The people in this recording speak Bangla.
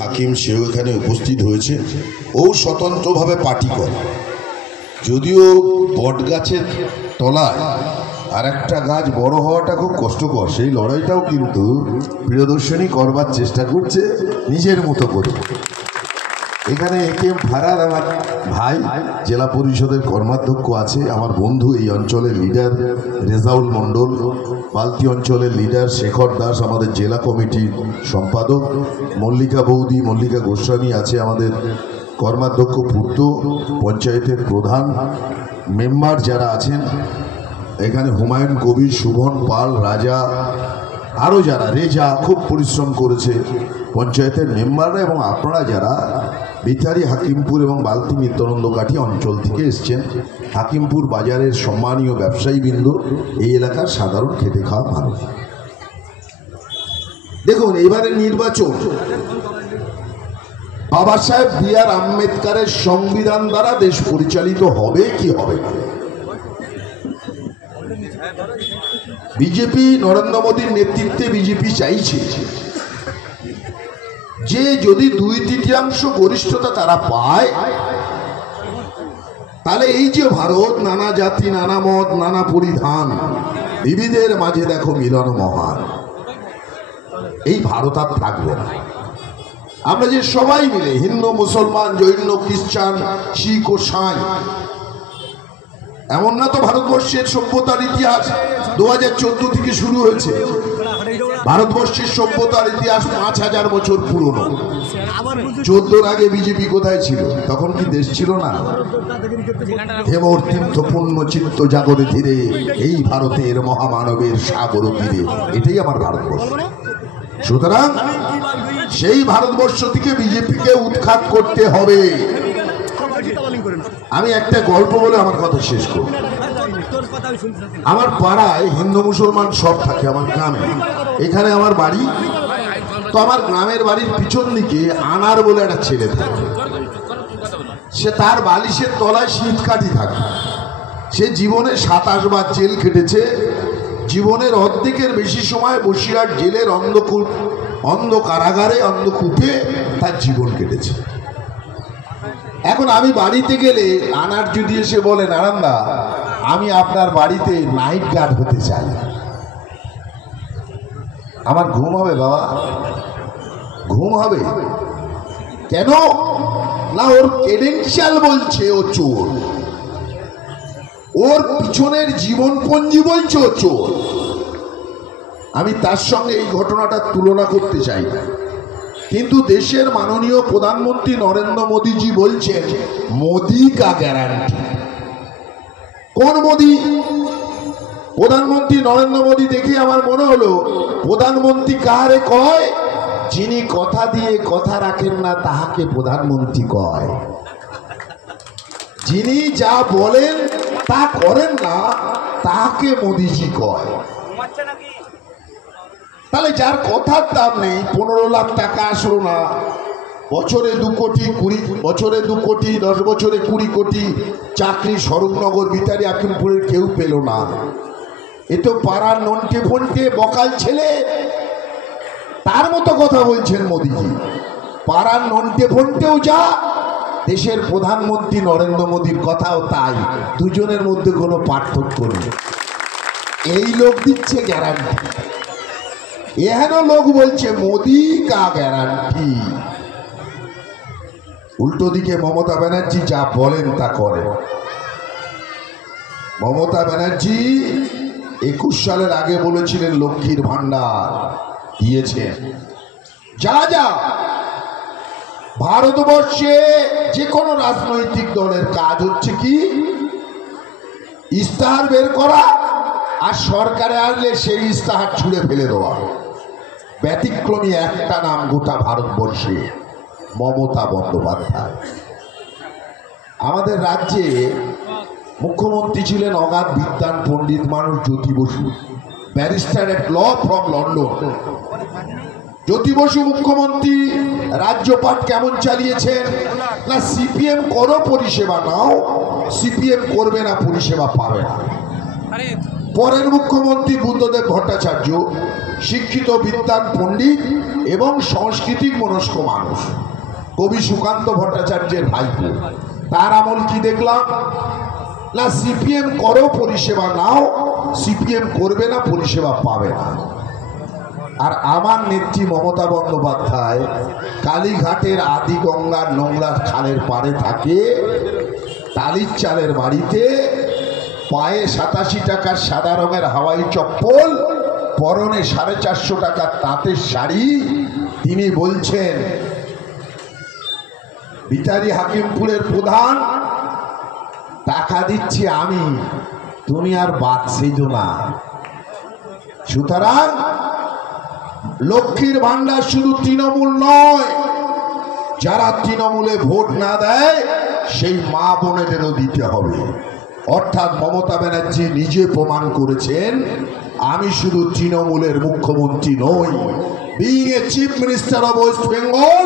হাকিম সেও এখানে উপস্থিত হয়েছে। ও স্বতন্ত্রভাবে পার্টি করে, যদিও বট গাছের তলায় আর একটা গাছ বড় হওয়াটা খুব কষ্টকর, সেই লড়াইটাও কিন্তু প্রিয়দর্শনী করবার চেষ্টা করছে নিজের মতো করে। এখানে একেএম ফারাদ আমার ভাই, জেলা পরিষদের কর্মাধ্যক্ষ আছে, আমার বন্ধু এই অঞ্চলের লিডার রেজাউল মণ্ডল, বালতি অঞ্চলের লিডার শেখর দাস আমাদের জেলা কমিটির সম্পাদক, মল্লিকা বৌদি, মল্লিকা গোস্বামী আছে আমাদের কর্মাধ্যক্ষ পূর্ত, পঞ্চায়েতের প্রধান, মেম্বার যারা আছেন এখানে হুমায়ুন কবির, শুভন পাল, রাজা, আরও যারা, রেজা খুব পরিশ্রম করেছে, পঞ্চায়েতের মেম্বাররা এবং আপনারা যারা বিথারি, হাকিমপুর এবং বালতি নিত্যানন্দ কাঠি অঞ্চল থেকে এসছেন। হাকিমপুর বাজারের সম্মানীয় ব্যবসায়ীবৃন্দ, এই এলাকার সাধারণ খেটে খাওয়া মানুষ। দেখুন, এবারে নির্বাচন বাবা সাহেব বি আর আম্বেদকরের সংবিধান দ্বারা দেশ পরিচালিত হবে কি হবে না। বিজেপি নরেন্দ্র মোদীর নেতৃত্বে বিজেপি চাইছে যে যদি 2/3 গরিষ্ঠতা তারা পায়, তাহলে এই যে ভারত, নানা জাতি, নানা মত, নানা পরিধান, বিবিধের মাঝে দেখো মিলন মহান, এই ভারত আর থাকবে না। আমরা যে সবাই মিলে হিন্দু, মুসলমান, জৈন, খ্রিস্টান, শিখ ও সাঁই, এমন না তো ভারতবর্ষের সভ্যতার ইতিহাস 2014 থেকে শুরু হয়েছে। ভারতবর্ষের সভ্যতার ইতিহাস 5000 বছর পুরনো। 14 আগে বিজেপি কোথায় ছিল? তখন কি দেশ ছিল না? হেমর তীর্থ পূর্ণ চিত্ত জাগরে ধীরে, এই ভারতের মহামানবের সাগর তীরে, এটাই আমার ভারতবর্ষ। সুতরাং সেই ভারতবর্ষ থেকে বিজেপিকে উৎখাত করতে হবে। আমি একটা গল্প বলে আমার কথা শেষ করব। আমার পাড়ায় হিন্দু মুসলমান সব থাকে, আমার গ্রামে, এখানে আমার বাড়ি। তো আমার গ্রামের বাড়ির পিছন দিকে আনার বলে একটা ছেলে থাকে, সে তার বালিশের তলায় শীতকাঠি থাকে। সে জীবনে 27 বার জেল খেটেছে। জীবনের অর্ধেকের বেশি সময় বসিরহাট জেলের অন্ধ কারাগারে, অন্ধকূপে তার জীবন কেটেছে। এখন আমি বাড়িতে গেলে আনার যদি এসে বলে, নারায়ণদা আমি আপনার বাড়িতে নাইট গার্ড হতে চাই, আমার ঘুম হবে বাবা, ঘুম হবে কেন না? ওর ক্রেডেনশিয়াল বলছে ও চোর, ওর পিছনের জীবনপঞ্জি বলছে ও চোর। আমি তার সঙ্গে এই ঘটনাটা তুলনা করতে চাই না, কিন্তু দেশের মাননীয় প্রধানমন্ত্রী নরেন্দ্র মোদীজি বলছেন মোদি কা গ্যারান্টি। কোন মোদি? প্রধানমন্ত্রী নরেন্দ্র মোদী দেখে আমার মনে হলো প্রধানমন্ত্রী কারে কয়? যিনি কথা দিয়ে কথা রাখেন না তাহাকে প্রধানমন্ত্রী কয়। যিনি যা বলেন তা করেন না তাহাকে মোদীজি কয়। তাহলে যার কথার দাম নেই, 15 লাখ টাকা আসলো না, বছরে 2 কোটি, 10 বছরে 20 কোটি চাকরি স্বরূপনগর, বিতারি, হাকিমপুরের কেউ পেল না। এ তো পাড়ার নন্টে ফন্টে বকাল ছেলে, তার মতো কথা বলছেন মোদীজি। পাড়ার নন্টে ফন্টেও যা, দেশের প্রধানমন্ত্রী নরেন্দ্র মোদীর কথাও তাই, দুজনের মধ্যে কোনো পার্থক্য নেই। এই লোক দিচ্ছে গ্যারান্টি, এহেন লোক বলছে মোদি কা গ্যারান্টি। উল্টো দিকে মমতা ব্যানার্জি যা বলেন তা করেন। মমতা ব্যানার্জি 21 সালের আগে বলেছিলেন লক্ষ্মীর ভান্ডার দিয়েছেন। যা যা ভারতবর্ষে যে কোনো রাজনৈতিক দলের কাজ হচ্ছে কি? ইস্তাহার বের করা, আর সরকারে আসলে সেই ইস্তাহার ছুঁড়ে ফেলে দেওয়া। ব্যতিক্রমী একটা নাম গোটা ভারতবর্ষে, মমতা বন্দ্যোপাধ্যায়। আমাদের রাজ্যে মুখ্যমন্ত্রী ছিলেন অগাধ বিদ্বান পণ্ডিত মানুষ Jyoti Basu, barrister at law from London. Jyoti Basu মুখ্যমন্ত্রী রাজ্যপাট কেমন চালিয়েছেন না? সিপিএম করো পরিষেবা নাও, সিপিএম করবে না পরিষেবা পাবে না। পরের মুখ্যমন্ত্রী বুদ্ধদেব ভট্টাচার্য শিক্ষিত বিদ্বান পণ্ডিত এবং সাংস্কৃতিক মনস্ক মানুষ। কবি সুকান্ত ভট্টাচার্যের ভাইপো। তার আমল কি দেখলাম না, সিপিএম করো পরিষেবা নাও, সিপিএম করবে না পরিষেবা পাবে না। আর আমার নেত্রী মমতা বন্দ্যোপাধ্যায় কালীঘাটের আদি গঙ্গার নোংরা খালের পাড়ে থাকে, টালির চালের বাড়িতে, পায়ে 87 টাকার সাদা রঙের হাওয়াই চপ্পল, পরনে 450 টাকার তাঁতের শাড়ি। তিনি বলছেন বিচারি হাকিমপুরের প্রধান, টাকা দিচ্ছি আমি, তুমি আর বাদ সেজো না। সুতরাং লক্ষ্মীর ভান্ডার শুধু তৃণমূল নয়, যারা তৃণমূলে ভোট না দেয় সেই মা বোনেদেরও দিতে হবে। অর্থাৎ মমতা ব্যানার্জি নিজে প্রমাণ করেছেন, আমি শুধু তৃণমূলের মুখ্যমন্ত্রী নই, being a chief minister of West Bengal